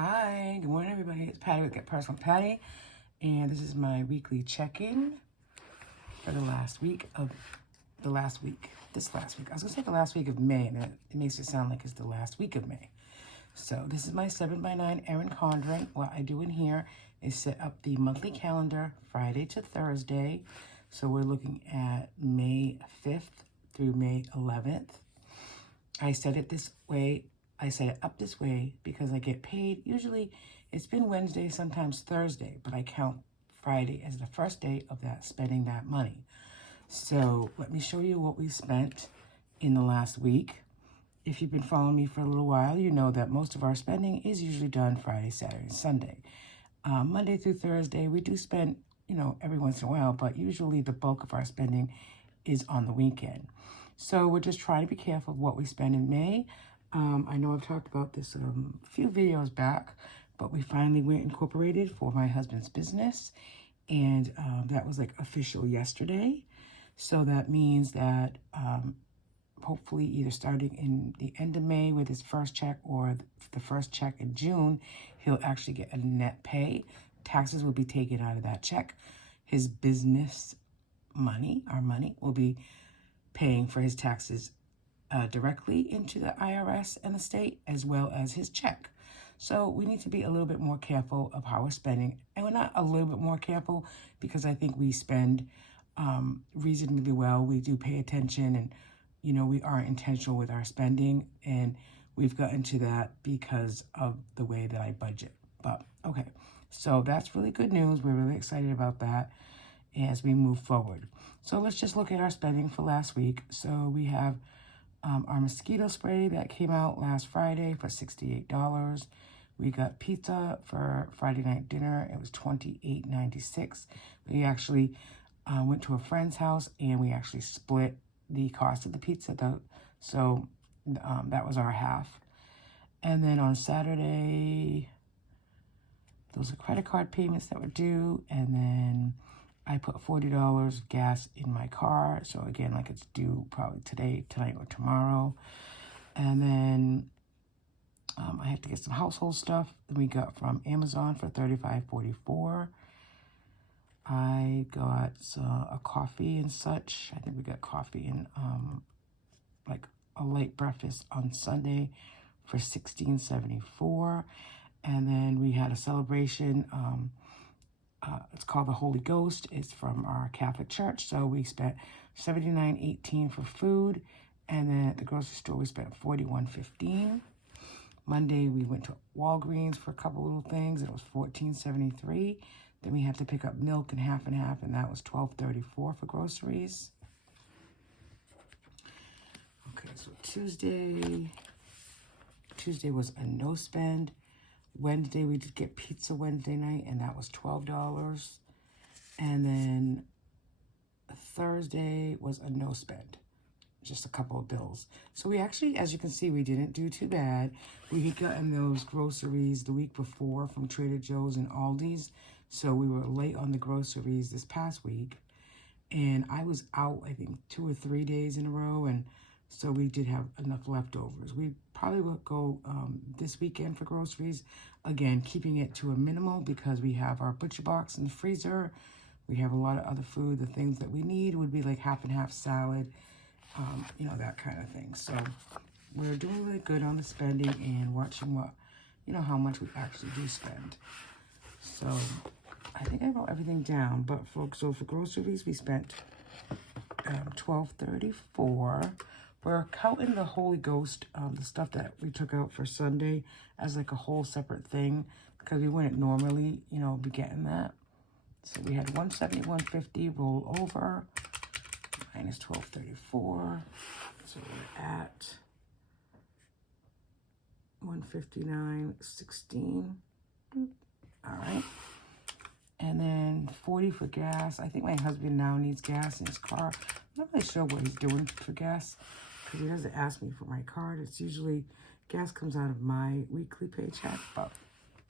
Hi, good morning, everybody. It's Patty with Get Personal Patty, and this is my weekly check-in for the last week of the last week. This last week. I was going to say the last week of May, and it makes it sound like it's the last week of May. So this is my 7x9 Erin Condren. What I do in here is set up the monthly calendar Friday to Thursday. So we're looking at May 5th through May 11th. I set it this way. I set it up this way because I get paid. Usually it's been Wednesday, sometimes Thursday, but I count Friday as the first day of that spending that money. So let me show you what we spent in the last week. If you've been following me for a little while, you know that most of our spending is usually done Friday, Saturday, and Sunday. Monday through Thursday, we do spend, every once in a while, but usually the bulk of our spending is on the weekend. So we're just trying to be careful of what we spend in May. I know I've talked about this a few videos back, but we finally went incorporated for my husband's business, and that was like official yesterday. So that means that hopefully either starting in the end of May with his first check or the first check in June, he'll actually get a net pay. Taxes will be taken out of that check. His business money, our money, will be paying for his taxes directly into the IRS and the state, as well as his check. So we need to be a little bit more careful of how we're spending. And we're not a little bit more careful because I think we spend reasonably well. We do pay attention, and, we are intentional with our spending. And we've gotten to that because of the way that I budget. But okay, so that's really good news. We're really excited about that as we move forward. So let's just look at our spending for last week. So we have our mosquito spray that came out last Friday for $68. We got pizza for Friday night dinner. It was $28.96. We actually went to a friend's house and we actually split the cost of the pizza. So that was our half. And then on Saturday, those are credit card payments that were due. And then I put $40 gas in my car. So again, like it's due probably today, tonight, or tomorrow. And then I had to get some household stuff that we got from Amazon for $35.44. I got a coffee and such. I think we got coffee and like a late breakfast on Sunday for $16.74. And then we had a celebration. It's called the Holy Ghost. It's from our Catholic Church. So we spent $79.18 for food. And then at the grocery store, we spent $41.15. Monday, we went to Walgreens for a couple little things. It was $14.73. Then we had to pick up milk and half, and that was $12.34 for groceries. Okay, so Tuesday was a no spend. Wednesday, we did get pizza Wednesday night, and that was $12. And then Thursday was a no spend, just a couple of bills. So we actually, as you can see, we didn't do too bad. We had gotten those groceries the week before from Trader Joe's and Aldi's. So we were late on the groceries this past week. And I was out, I think, 2 or 3 days in a row, and so we did have enough leftovers. We probably will go this weekend for groceries. Again, keeping it to a minimal because we have our butcher box in the freezer. We have a lot of other food. The things that we need would be like half and half salad, that kind of thing. So we're doing really good on the spending and watching what, how much we actually do spend. So I think I wrote everything down. But for groceries, we spent $12.34. We're counting the Holy Ghost, the stuff that we took out for Sunday, as like a whole separate thing because we wouldn't normally, be getting that. So we had $171.50 roll over minus $12.34. So we're at $159.16. All right. And then $40 for gas. I think my husband now needs gas in his car. I'm not really sure what he's doing for gas because he doesn't ask me for my card. It's usually, gas comes out of my weekly paycheck, but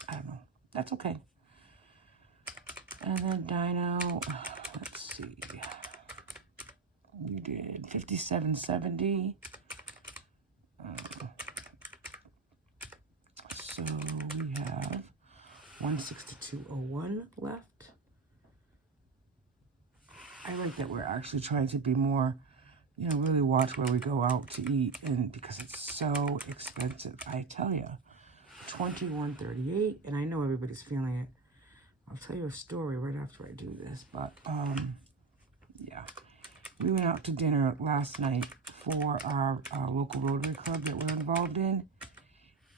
I don't know. That's okay. And then Dino, let's see. We did $57.70. So we have $162.01 left. I like that we're actually trying to be more, you know, really watch where we go out to eat, and because it's so expensive, I tell you. $21.38, and I know everybody's feeling it. I'll tell you a story right after I do this, but yeah. We went out to dinner last night for our local Rotary Club that we're involved in,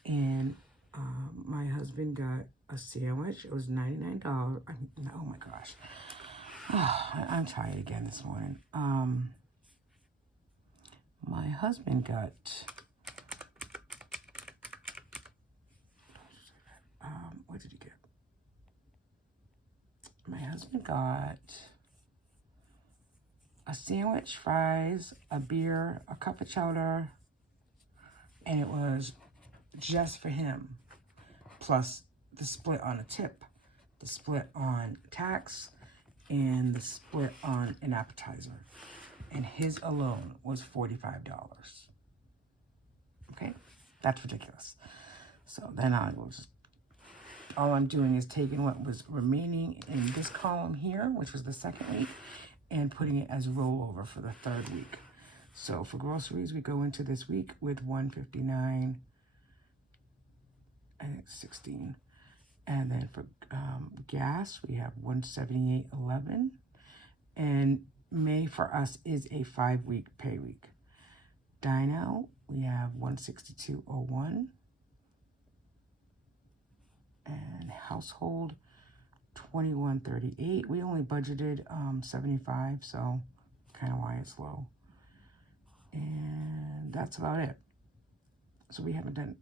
and my husband got a sandwich. It was $99. Oh my gosh. I'm tired again this morning. My husband got, what did he get? My husband got a sandwich, fries, a beer, a cup of chowder, and it was just for him, plus the split on a tip, the split on tax, and the split on an appetizer. And his alone was $45. Okay? That's ridiculous. So then I was, all I'm doing is taking what was remaining in this column here, which was the second week, and putting it as rollover for the third week. So for groceries, we go into this week with $159 and it's 16. And then for gas, we have $178.11. And May for us is a 5-week pay week. Dine out, we have $162.01. And household, $21.38. We only budgeted $75, so kind of why it's low. And that's about it. So we haven't done,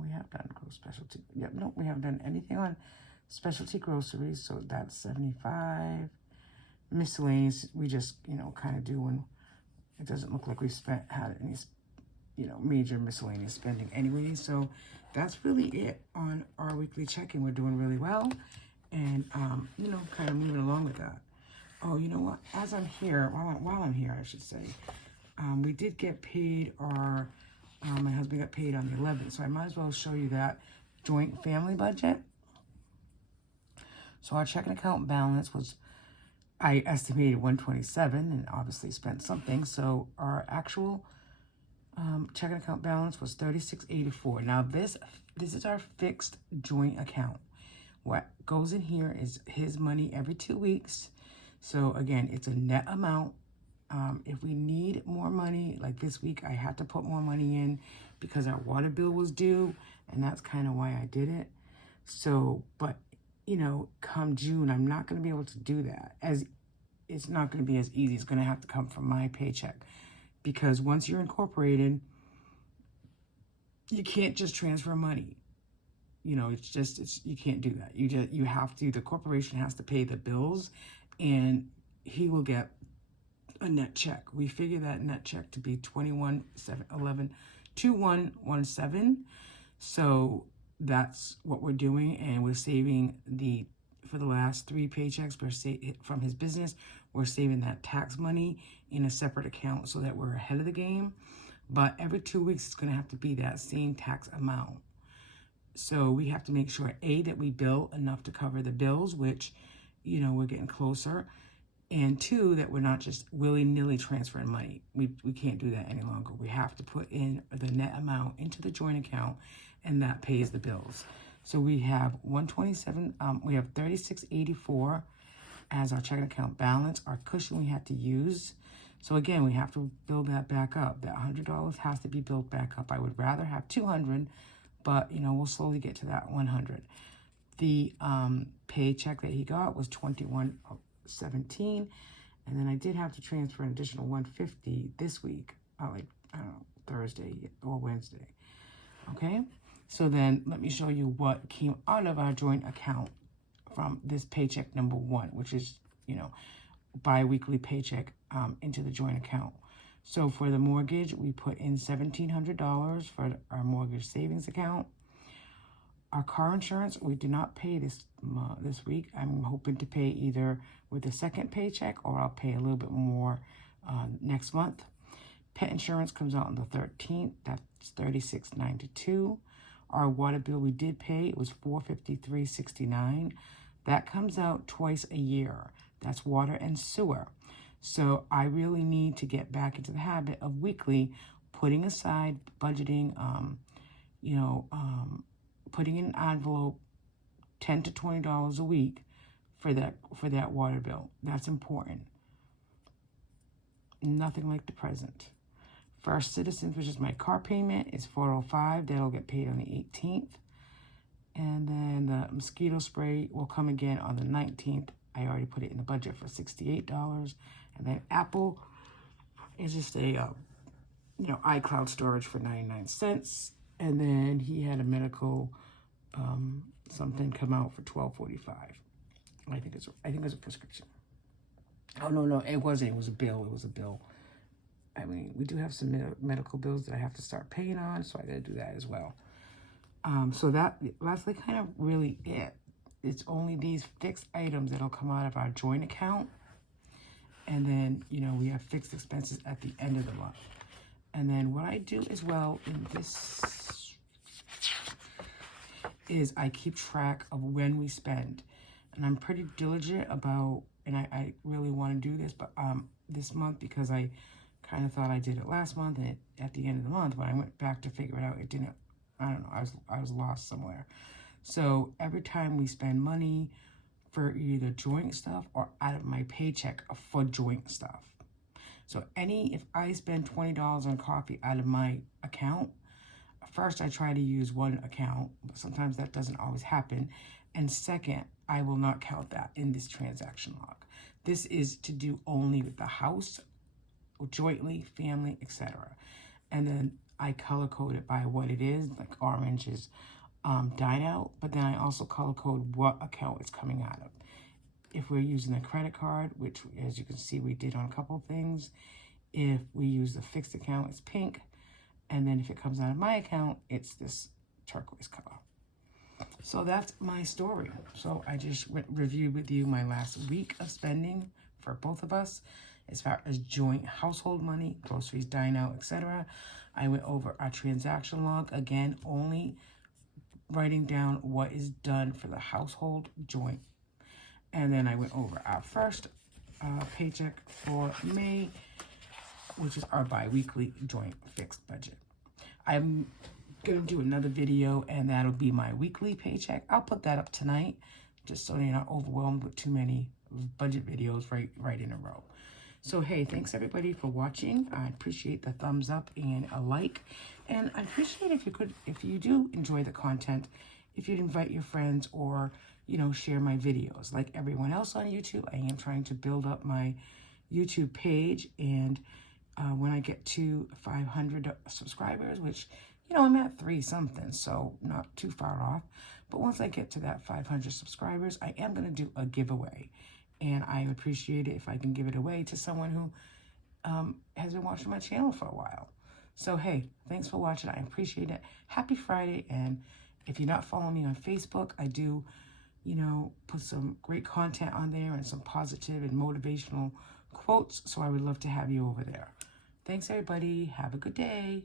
we have done specialty. Yep, no, we haven't done anything on specialty groceries, so that's 75. Miscellaneous, we just, you know, kind of do when it doesn't look like we've had any, you know, major miscellaneous spending anyway. So that's really it on our weekly check-in. We're doing really well, and you know, kind of moving along with that. Oh, you know what? As I'm here, while I'm here, I should say, we did get paid our, my husband got paid on the 11th, so I might as well show you that joint family budget. So our checking account balance was, I estimated 127 and obviously spent something. So our actual checking account balance was 3684. Now this is our fixed joint account. What goes in here is his money every 2 weeks. So again, it's a net amount. If we need more money, like this week, I had to put more money in because our water bill was due, and that's kind of why I did it. So, but you know, come June, I'm not going to be able to do that. As it's not going to be as easy. It's going to have to come from my paycheck, because once you're incorporated, you can't just transfer money. You know, you can't do that. You have to, the corporation has to pay the bills, and he will get a net check. We figure that net check to be $21,711,2117. So that's what we're doing, and we're saving for the last 3 paychecks from his business. We're saving that tax money in a separate account so that we're ahead of the game. But every 2 weeks, it's going to have to be that same tax amount. So we have to make sure, A, that we bill enough to cover the bills, which, you know, we're getting closer. And 2, that we're not just willy-nilly transferring money. We can't do that any longer. We have to put in the net amount into the joint account, and that pays the bills. So we have 127, we have 3684 as our checking account balance. Our cushion we had to use. So again, we have to build that back up. That $100 has to be built back up. I would rather have 200, but you know, we'll slowly get to that 100. The paycheck that he got was $21.17, and then I did have to transfer an additional $150 this week, like I don't know, Thursday or Wednesday. Okay, so then let me show you what came out of our joint account from this paycheck number 1, which is, you know, bi-weekly paycheck into the joint account. So for the mortgage, we put in $1,700 for our mortgage savings account. Our car insurance, we did not pay this week. I'm hoping to pay either with the second paycheck, or I'll pay a little bit more next month. Pet insurance comes out on the 13th. That's $36.92. Our water bill we did pay, it was $453.69. That comes out twice a year. That's water and sewer. So I really need to get back into the habit of weekly putting aside, budgeting, putting in an envelope, $10 to $20 a week for that water bill. That's important. Nothing like the present. First Citizens, which is my car payment, is $405. That'll get paid on the 18th. And then the mosquito spray will come again on the 19th. I already put it in the budget for $68. And then Apple is just a, iCloud storage for 99 cents. And then he had a medical something come out for $12.45. I think it was a prescription. Oh, no, it wasn't. It was a bill. I mean, we do have some medical bills that I have to start paying on, so I got to do that as well. So that's like kind of really it. It's only these fixed items that'll come out of our joint account. And then, we have fixed expenses at the end of the month. And then what I do as well in this is I keep track of when we spend. And I'm pretty diligent about, and I really want to do this, but this month, because I kind of thought I did it last month, and at the end of the month, when I went back to figure it out, it didn't, I don't know, I was lost somewhere. So every time we spend money for either joint stuff or out of my paycheck for joint stuff. So if I spend $20 on coffee out of my account, first I try to use one account, but sometimes that doesn't always happen. And second, I will not count that in this transaction log. This is to do only with the house, jointly, family, etc. And then I color code it by what it is, like orange is dine out, but then I also color code what account it's coming out of. If we're using a credit card, which as you can see we did on a couple of things, if we use the fixed account, it's pink, and then if it comes out of my account, it's this turquoise color. So that's my story. So I just reviewed with you my last week of spending for both of us as far as joint household money, groceries, dine out, etc. I went over our transaction log, again, only writing down what is done for the household joint. And then I went over our first paycheck for May, which is our bi-weekly joint fixed budget. I'm going to do another video, and that'll be my weekly paycheck. I'll put that up tonight, just so you're not overwhelmed with too many budget videos right in a row. So, hey, thanks everybody for watching. I appreciate the thumbs up and a like. And I'd appreciate if you do enjoy the content, if you'd invite your friends or, share my videos. Like everyone else on YouTube, I am trying to build up my YouTube page. And when I get to 500 subscribers, which, I'm at 3 something, so not too far off. But once I get to that 500 subscribers, I am going to do a giveaway. And I appreciate it if I can give it away to someone who has been watching my channel for a while. So, hey, thanks for watching. I appreciate it. Happy Friday. And if you're not following me on Facebook, I do, put some great content on there and some positive and motivational quotes. So I would love to have you over there. Thanks, everybody. Have a good day.